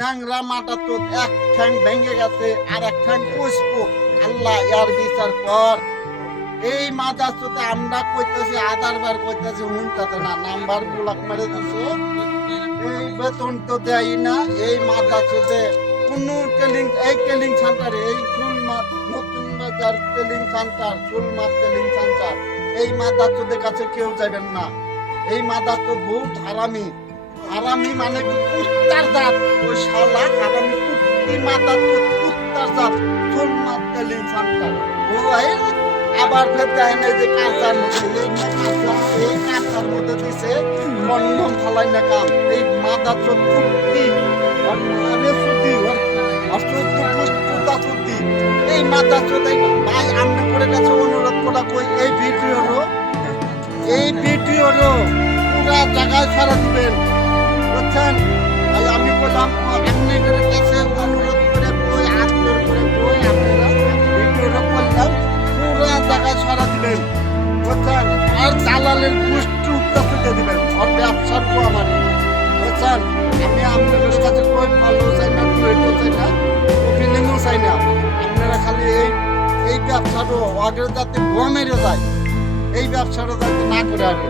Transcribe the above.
ট্যাংরা মাটা তো এক ঠ্যাং ভেঙে গেছে আর এক ঠ্যাং পুষ্প। আল্লাহ ইয়ার বিচার কর। এই মাথা চোতে আমরা কইতেছি আধার বার কইতেছি হুনটাতে না নাম্বার ব্লক মেরে দিছে। এই বেতন তো দেয় না। এই মাথা চোতে কোনো টেলিং এই টেলিং সেন্টারে এই চুল মাছ নতুন বাজার টেলিং সেন্টার চুলমাত টেলিং সেন্টার এই মাথা চোদের কাছে কেউ যাবেন না। এই মাথা তো বহুত হারামি। হারামি মানে কি কুত্তার জাত। ওই শালা হারামি কুত্তি মাথা তো কুত্তার জাত চুলমাত টেলিং সেন্টার। ও আবার ফের দেয় না যে কাঁচার মধ্যে এই কাঁচার মধ্যে দিছে কন্ডম ফালাই না কাম। এই মাথা তো কুত্তি মানে সুতি অসুদ্ধ পুষ্টা সুতি। এই মাথা চোদাই ভাই আমনে করে কাছে অনুরোধ করা কই এই ভিডিওরও পুরা জায়গায় ছাড়া দিবেন বুঝছেন। ভাই আমি বললাম আমনে করে কাছে অনুরোধ করে কই আদর করে কই আপনারা ভিডিওটা করলাম পুরা জায়গায় ছাড়া দিবেন বুঝছেন। আর দালালের পুষ্টি উত্তাপিতে দিবেন আর ব্যবসার কো আমার বুঝছেন। আমি আপনাদের কাছে কই ভালো চাই না টুইটও চাই না ওপিনিয়নও চাই না। আপনারা খালি এই ব্যবসাটা আগের যাতে ভুয়া মেরে যায় এই ব্যবসাটা যাতে না করে আনে।